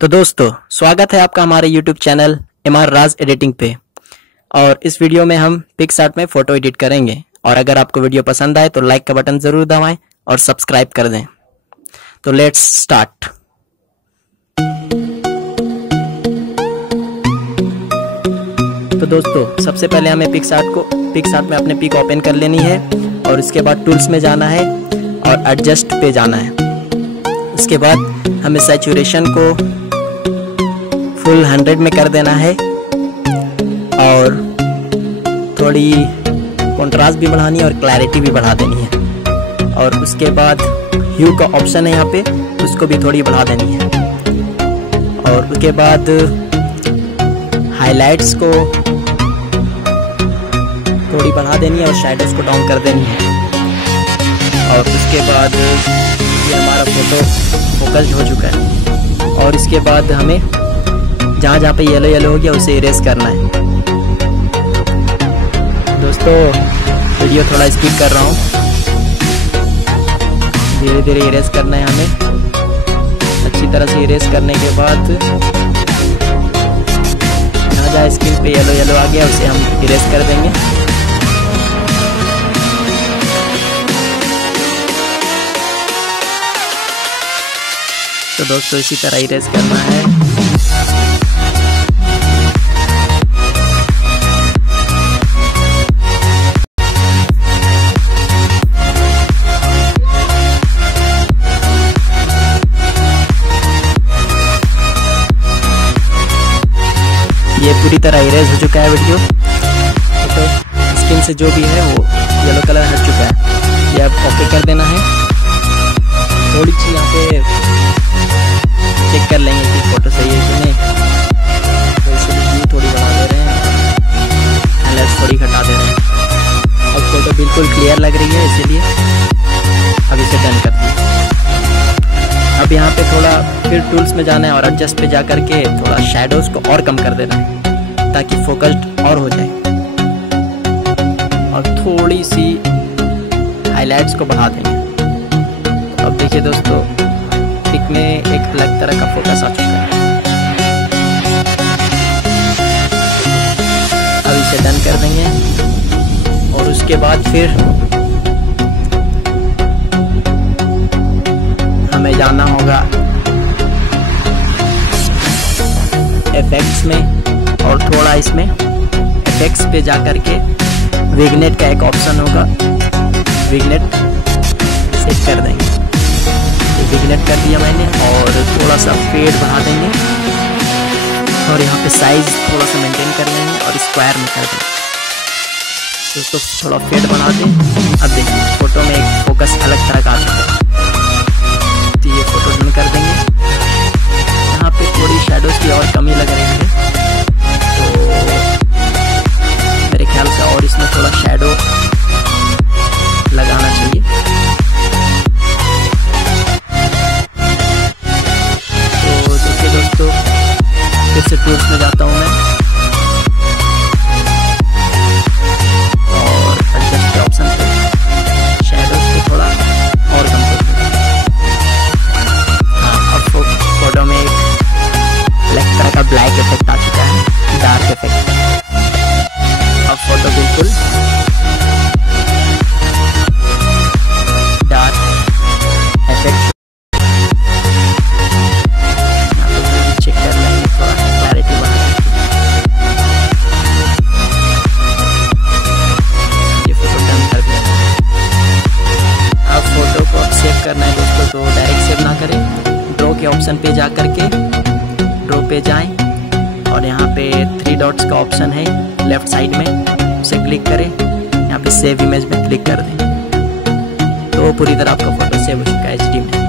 तो दोस्तों स्वागत है आपका हमारे YouTube चैनल राज एडिटिंग पे। और इस वीडियो में हम पिक्सआर्ट में फ़ोटो एडिट करेंगे। और अगर आपको वीडियो पसंद आए तो लाइक का बटन ज़रूर दबाएं और सब्सक्राइब कर दें। तो लेट्स स्टार्ट। तो दोस्तों सबसे पहले हमें पिक्सआर्ट में अपने पिक ओपन कर लेनी है और उसके बाद टूल्स में जाना है और एडजस्ट पे जाना है। उसके बाद हमें सैचुरेशन को फुल 100 में कर देना है और थोड़ी कंट्रास्ट भी बढ़ानी है और क्लैरिटी भी बढ़ा देनी है। और उसके बाद ह्यू का ऑप्शन है यहाँ पे, उसको भी थोड़ी बढ़ा देनी है। और उसके बाद हाइलाइट्स को थोड़ी बढ़ा देनी है और शैडोज को डाउन कर देनी है। और उसके बाद ये हमारा फोटो फोकस्ड हो चुका है। और इसके बाद हमें जहाँ जहाँ पे येलो येलो हो गया उसे इरेज करना है। दोस्तों वीडियो थोड़ा स्पीड कर रहा हूँ, धीरे धीरे इरेज करना है हमें। अच्छी तरह से इरेज करने के बाद जहाँ जहाँ स्क्रीन पे येलो येलो आ गया उसे हम इरेज कर देंगे। तो दोस्तों इसी तरह इरेज करना है। ये पूरी तरह इरेज हो चुका है वीडियो। तो स्किन से जो भी है वो येलो कलर हट चुका है। ये अब ओके कर देना है। थोड़ी सी यहाँ पे चेक कर लेंगे कि फोटो सही है कि नहीं। तो इसलिए व्यू थोड़ी बढ़ा दे रहे हैं, हाइलाइट्स थोड़ी घटा दे रहे हैं। अब फोटो बिल्कुल क्लियर लग रही है, इसीलिए अब इसे डन कर दिए। अब यहाँ पे थोड़ा फिर टूल्स में जाना है और एडजस्ट पे जा करके थोड़ा शैडोज को और कम कर देना है ताकि फोकस्ड और हो जाए। और थोड़ी सी हाइलाइट्स को बढ़ा देंगे। तो अब देखिए दोस्तों पिक में एक अलग तरह का फोकस आ चुका है। अब इसे डन कर देंगे। और उसके बाद फिर हमें जाना होगा इफेक्ट्स में और थोड़ा इसमें इफेक्ट्स पे जा करके विग्नेट का एक ऑप्शन होगा, विग्नेट सेट कर देंगे। तो विग्नेट कर दिया मैंने और थोड़ा सा फेड बढ़ा देंगे। और यहाँ पे साइज थोड़ा सा मेंटेन कर लेंगे और स्क्वायर में कर देंगे। तो थोड़ा फेड बना दें। अब देखिए फोटो में एक फोकस अलग तरह का आ चुका है। तो ये फोटो डन कर देंगे। यहाँ पे थोड़ी शैडोज की और कमी लग रही है, तो मेरे ख्याल से और इसमें थोड़ा शैडो लगाना चाहिए। तो देखिए दोस्तों फिर से टूल्स में जाता हूँ मैं और एडजस्ट के ऑप्शन पे शैडोज को थोड़ा और कम कर दूँगा। हाँ अब फोटो में एक ब्लैक तरह का ब्लैक इफेक्ट आ चुका है, डार्क इफेक्ट। अब फोटो बिल्कुल डार्क इफेक्ट चेक कर लेंगे, थोड़ा क्लैरिटी बढ़ा सकते हैं। ये फोटो डन कर दिया। अब फोटो को अब सेव करना है दोस्तों, तो डायरेक्ट सेव ना करें, ड्रॉ के ऑप्शन पे जा करके ड्रॉ पे जाएं और यहाँ पे 3 डॉट्स का ऑप्शन है लेफ्ट साइड में, उसे क्लिक करें। यहाँ पे सेव इमेज में क्लिक कर दें। तो पूरी तरह आपका फोटो सेव हो चुका है HD में।